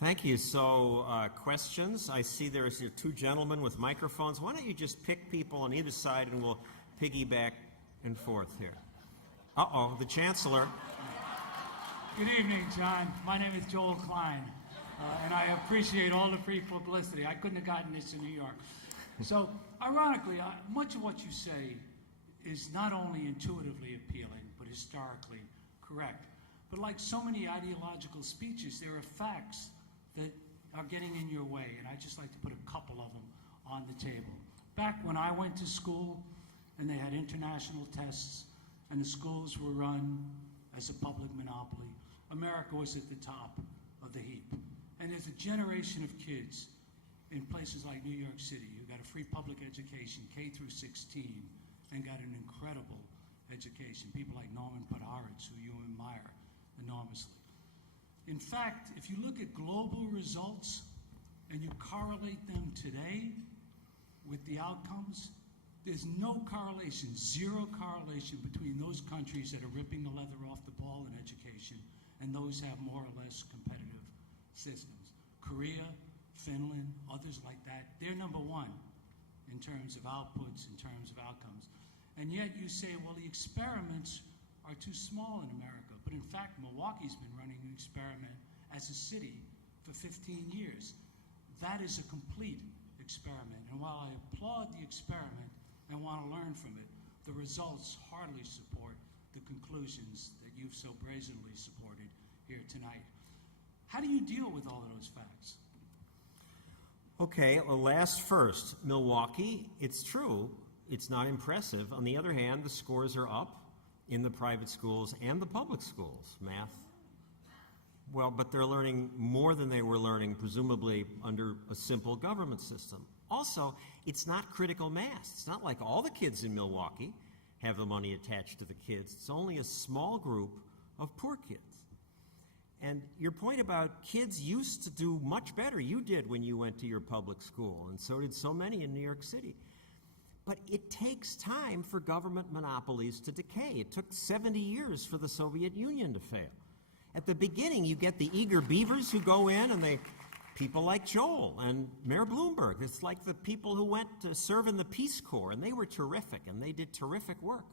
Thank you. So, questions? I see there's two gentlemen with microphones. Why don't you just pick people on either side and we'll piggyback and forth here. Uh-oh, the Chancellor. Good evening, John. My name is Joel Klein, and I appreciate all the free publicity. I couldn't have gotten this in New York. So, ironically, much of what you say is not only intuitively appealing, but historically correct. But like so many ideological speeches, there are facts that are getting in your way, and I'd just like to put a couple of them on the table. Back when I went to school, and they had international tests, and the schools were run as a public monopoly, America was at the top of the heap. And there's a generation of kids in places like New York City who got a free public education, K through 16, and got an incredible education. People like Norman Podhoretz, who you admire enormously. In fact, if you look at global results and you correlate them today with the outcomes, there's no correlation, zero correlation between those countries that are ripping the leather off the ball in education and those have more or less competitive systems. Korea, Finland, others like that, they're number one in terms of outputs, in terms of outcomes. And yet you say, well, the experiments are too small in America. But in fact, Milwaukee's been running an experiment as a city for 15 years. That is a complete experiment. And while I applaud the experiment and want to learn from it, the results hardly support the conclusions that you've so brazenly supported here tonight. How do you deal with all of those facts? Okay, well, last first. Milwaukee, it's true, it's not impressive. On the other hand, the scores are up in the private schools and the public schools. Math, well, but they're learning more than they were learning, presumably, under a simple government system. Also, it's not critical mass. It's not like all the kids in Milwaukee have the money attached to the kids. It's only a small group of poor kids. And your point about kids used to do much better, you did when you went to your public school, and so did so many in New York City. But it takes time for government monopolies to decay. It took 70 years for the Soviet Union to fail. At the beginning, you get the eager beavers who go in, and people like Joel and Mayor Bloomberg. It's like the people who went to serve in the Peace Corps, and they were terrific, and they did terrific work.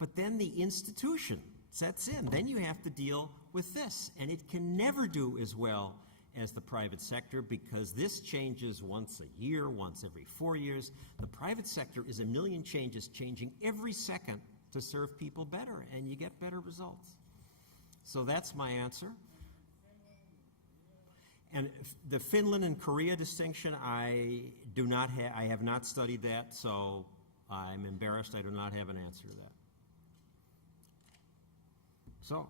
But then the institution sets in. Then you have to deal with this, and it can never do as well as the private sector because this changes once a year, once every 4 years. The private sector is a million changes changing every second to serve people better, and you get better results. So that's my answer. And the Finland and Korea distinction, I have not studied that, so I'm embarrassed I do not have an answer to that. So.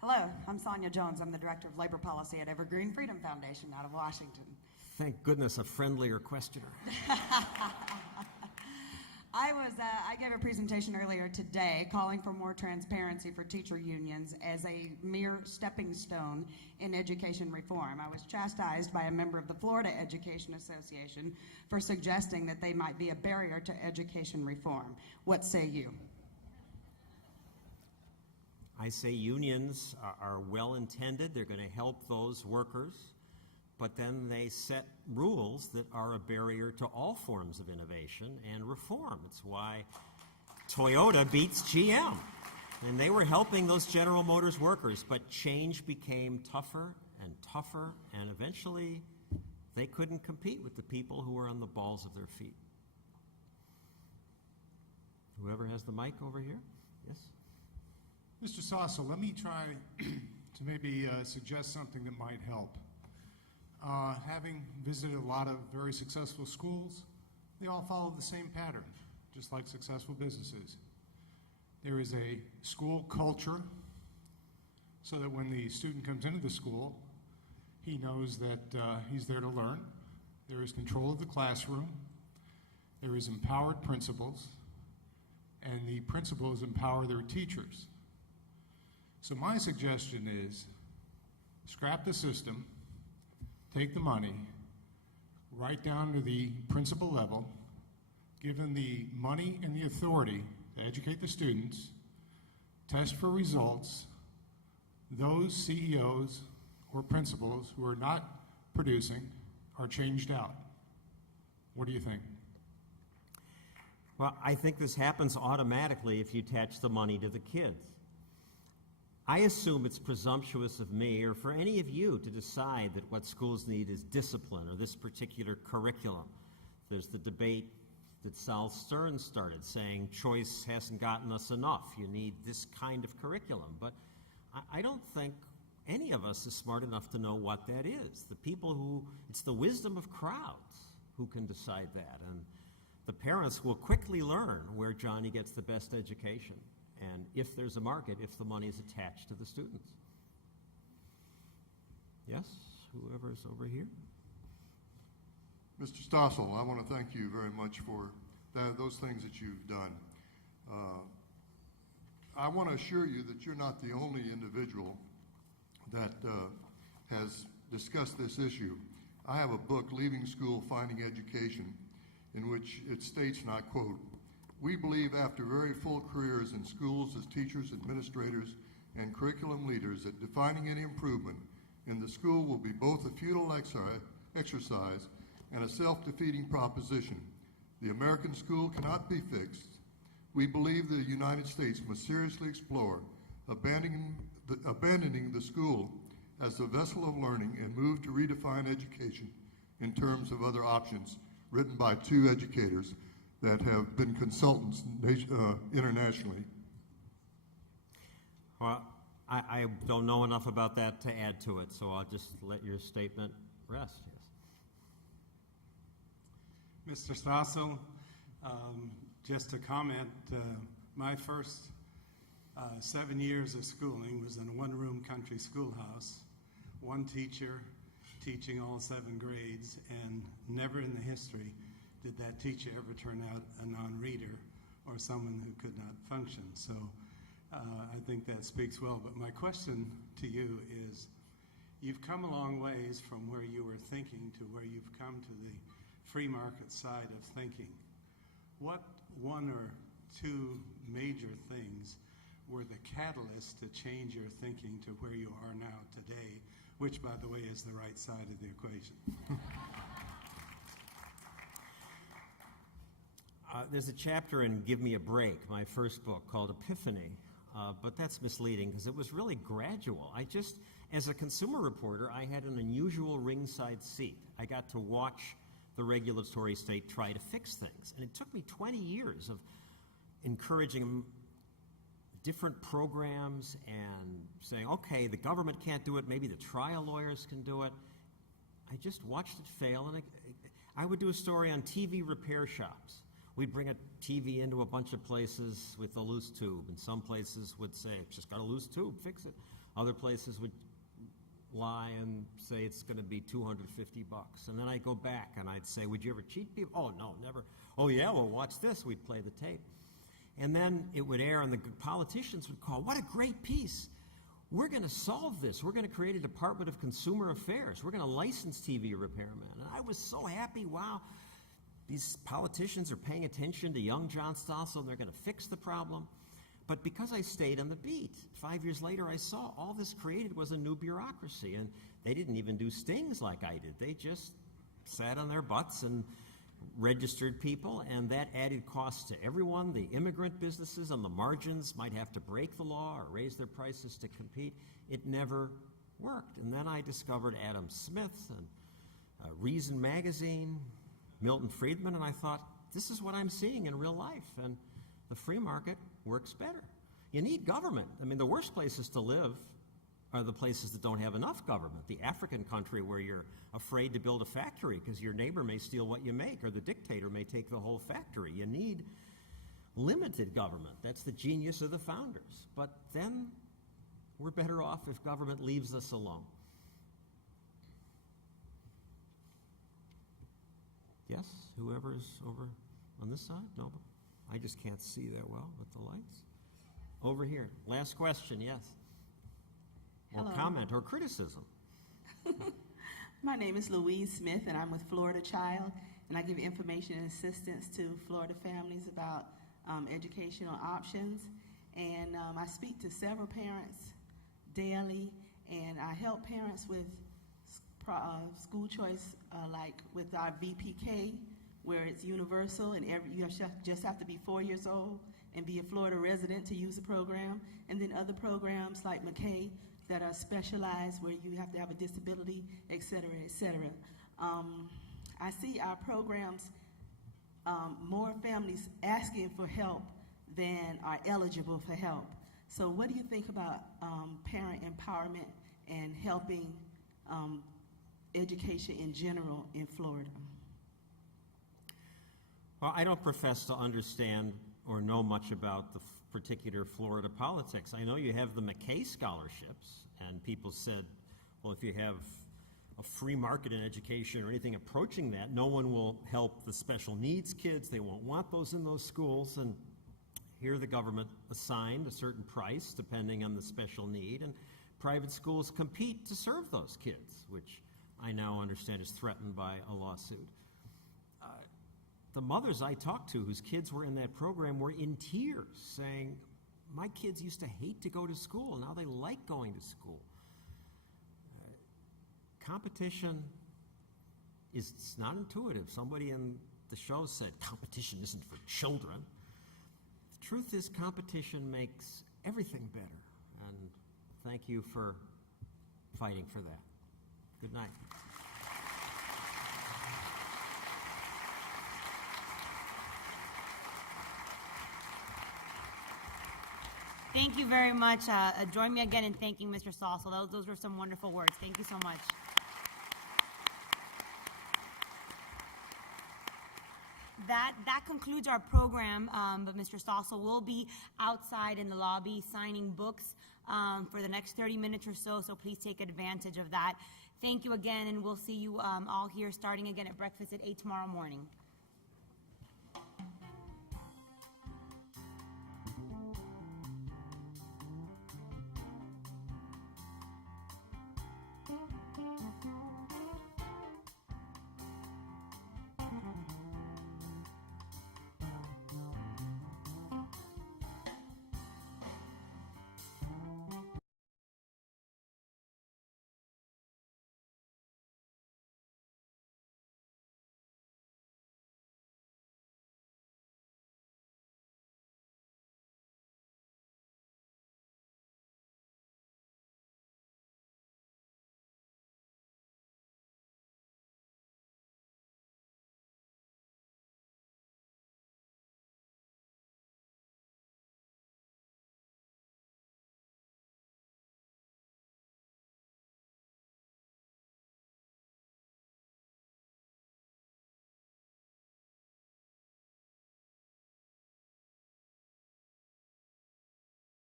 Hello, I'm Sonia Jones. I'm the Director of Labor Policy at Evergreen Freedom Foundation out of Washington. Thank goodness, a friendlier questioner. I gave a presentation earlier today calling for more transparency for teacher unions as a mere stepping stone in education reform. I was chastised by a member of the Florida Education Association for suggesting that they might be a barrier to education reform. What say you? I say unions are well-intended. They're going to help those workers, but then they set rules that are a barrier to all forms of innovation and reform. It's why Toyota beats GM. And they were helping those General Motors workers, but change became tougher and tougher, and eventually they couldn't compete with the people who were on the balls of their feet. Whoever has the mic over here? Yes? Mr. Stossel, let me try to maybe suggest something that might help. Having visited a lot of very successful schools, they all follow the same pattern, just like successful businesses. There is a school culture so that when the student comes into the school, he knows that he's there to learn. There is control of the classroom. There is empowered principals, and the principals empower their teachers. So my suggestion is scrap the system, take the money, right down to the principal level, give them the money and the authority to educate the students, test for results. Those CEOs or principals who are not producing are changed out. What do you think? Well, I think this happens automatically if you attach the money to the kids. I assume it's presumptuous of me or for any of you to decide that what schools need is discipline or this particular curriculum. There's the debate that Sal Stern started saying choice hasn't gotten us enough. You need this kind of curriculum. But I don't think any of us is smart enough to know what that is. The people who, it's the wisdom of crowds who can decide that. And the parents will quickly learn where Johnny gets the best education. And if there's a market, if the money is attached to the students. Yes, whoever's over here. Mr. Stossel, I want to thank you very much for those things that you've done. I want to assure you that you're not the only individual that has discussed this issue. I have a book, Leaving School, Finding Education, in which it states, and I quote, "We believe after very full careers in schools as teachers, administrators, and curriculum leaders that defining any improvement in the school will be both a futile exercise and a self-defeating proposition. The American school cannot be fixed. We believe the United States must seriously explore abandoning the school as the vessel of learning and move to redefine education in terms of other options," written by two educators that have been consultants internationally. Well, I don't know enough about that to add to it, so I'll just let your statement rest. Yes. Mr. Stossel, just to comment, my first 7 years of schooling was in a one-room country schoolhouse, one teacher teaching all 7 grades, and never in the history did that teacher ever turn out a non-reader or someone who could not function. So I think that speaks well. But my question to you is, you've come a long ways from where you were thinking to where you've come to the free market side of thinking. What one or two major things were the catalyst to change your thinking to where you are now today, which, by the way, is the right side of the equation? There's a chapter in Give Me a Break, my first book, called Epiphany, but that's misleading because it was really gradual. As a consumer reporter, I had an unusual ringside seat. I got to watch the regulatory state try to fix things, and it took me 20 years of encouraging different programs and saying, okay, the government can't do it, maybe the trial lawyers can do it. I just watched it fail, and I would do a story on TV repair shops. We'd bring a TV into a bunch of places with a loose tube, and some places would say, it's just got a loose tube, fix it. Other places would lie and say it's going to be $250. And then I'd go back and I'd say, would you ever cheat people? Oh, no, never. Oh, yeah, well, watch this. We'd play the tape. And then it would air, and the politicians would call, what a great piece. We're going to solve this. We're going to create a Department of Consumer Affairs. We're going to license TV repairmen. And I was so happy, wow, these politicians are paying attention to young John Stossel, and they're going to fix the problem. But because I stayed on the beat, 5 years later, I saw all this created was a new bureaucracy, and they didn't even do stings like I did. They just sat on their butts and registered people, and that added costs to everyone. The immigrant businesses on the margins might have to break the law or raise their prices to compete. It never worked. And then I discovered Adam Smith and Reason Magazine, Milton Friedman, and I thought, this is what I'm seeing in real life, and the free market works better. You need government. I mean, the worst places to live are the places that don't have enough government. The African country where you're afraid to build a factory because your neighbor may steal what you make, or the dictator may take the whole factory. You need limited government. That's the genius of the founders. But then we're better off if government leaves us alone. Yes, whoever's over on this side? No, I just can't see that well with the lights. Over here, last question, yes. Or Hello. comment or criticism. My name is Louise Smith, and I'm with Florida Child, and I give information and assistance to Florida families about educational options. And I speak to several parents daily, and I help parents with school choice, like with our VPK, where it's universal, and you just have to be 4 years old and be a Florida resident to use the program, and then other programs like McKay that are specialized where you have to have a disability, et cetera, et cetera. I see our programs, more families asking for help than are eligible for help. So what do you think about parent empowerment and helping education in general in Florida? Well, I don't profess to understand or know much about the particular Florida politics. I know you have the McKay scholarships, and people said, well, if you have a free market in education or anything approaching that, no one will help the special needs kids. They won't want those in those schools. And here the government assigned a certain price depending on the special need, and private schools compete to serve those kids, which I now understand is threatened by a lawsuit. The mothers I talked to whose kids were in that program were in tears, saying, my kids used to hate to go to school, now they like going to school. Competition is not intuitive. Somebody in the show said competition isn't for children. The truth is competition makes everything better, and thank you for fighting for that. Good night. Thank you very much. Join me again in thanking Mr. Stossel. Those were some wonderful words. Thank you so much. That concludes our program, but Mr. Stossel will be outside in the lobby signing books for the next 30 minutes or so please take advantage of that. Thank you again, and we'll see you all here starting again at breakfast at 8 tomorrow morning.